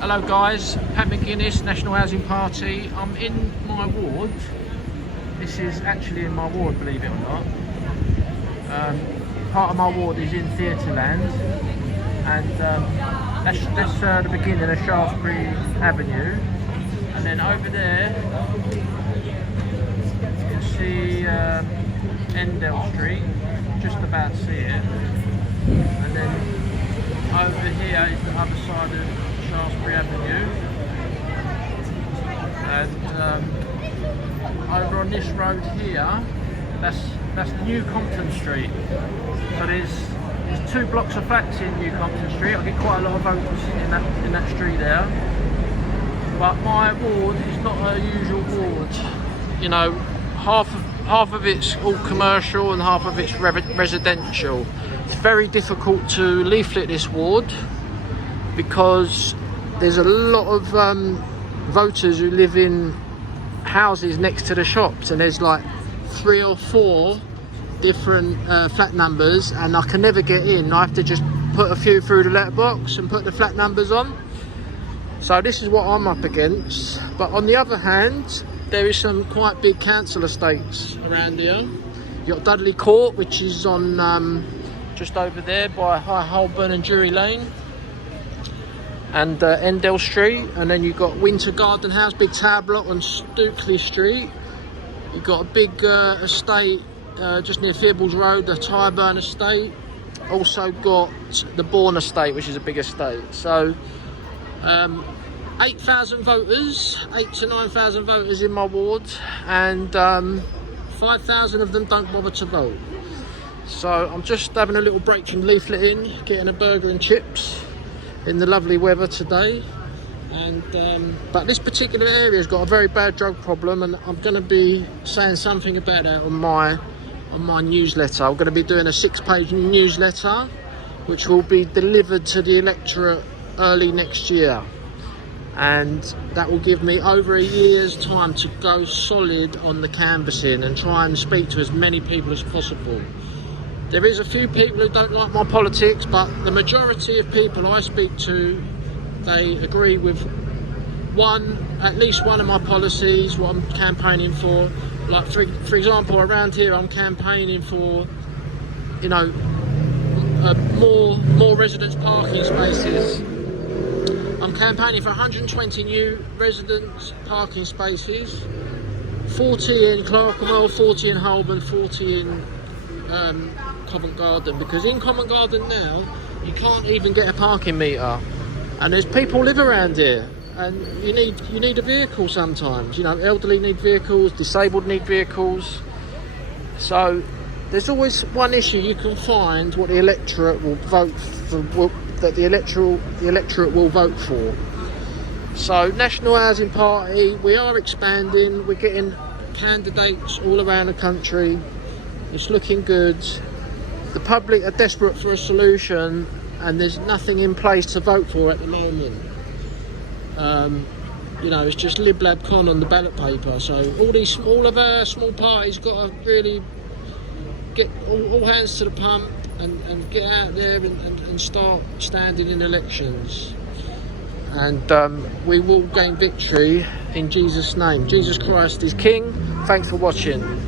Hello guys, Pat McGuinness, National Housing Party. I'm in my ward. This is actually in my ward, believe it or not. Part of my ward is in Theatreland, and that's the beginning of Shaftesbury Avenue. And then over there, you can see Endell Street, just about see it. And then over here is the other side of Shaftesbury Avenue, and over on this road here, that's New Compton Street. So there's 2 blocks of flats in New Compton Street. I get quite a lot of votes in that street there. But my ward is not a usual ward. You know, half of it's all commercial and half of it's residential. It's very difficult to leaflet this ward because there's a lot of voters who live in houses next to the shops, and there's like 3 or 4 different flat numbers, and I can never get in. I have to just put a few through the letterbox and put the flat numbers on. So this is what I'm up against. But on the other hand, there is some quite big council estates around here. You've got Dudley Court, which is on just over there by High Holborn and Drury Lane, and Endell Street. And then you've got Winter Garden House, big tower block on Stukely Street. You've got a big estate just near Fearballs Road, the Tyburn estate. Also got the Bourne estate, which is a big estate. So 8,000 voters, 8 to 9,000 voters in my ward, and 5,000 of them don't bother to vote. So I'm just having a little break from leafleting, getting a burger and chips in the lovely weather today. And but this particular area has got a very bad drug problem, and I'm going to be saying something about that on my newsletter. I'm going to be doing a 6-page newsletter, which will be delivered to the electorate early next year, and that will give me over a year's time to go solid on the canvassing and try and speak to as many people as possible. There is a few people who don't like my politics, but the majority of people I speak to, they agree with at least one of my policies, what I'm campaigning for. Like for example, around here I'm campaigning for, you know, more residence parking spaces. I'm campaigning for 120 new residence parking spaces, 40 in Clerkenwell, 40 in Holborn, 40 in Covent Garden, because in Covent Garden now you can't even get a parking meter, and there's people live around here, and you need a vehicle sometimes. You know, elderly need vehicles, disabled need vehicles. So there's always one issue you can find what the electorate will vote for, that the electorate will vote for. So National Housing Party, we are expanding, we're getting candidates all around the country. It's looking good. The public are desperate for a solution, and there's nothing in place to vote for at the moment. You know, it's just lib lab con on the ballot paper. So all of our small parties got to really get all hands to the pump and get out there and start standing in elections. And we will gain victory in Jesus' name. Jesus Christ is King. Thanks for watching.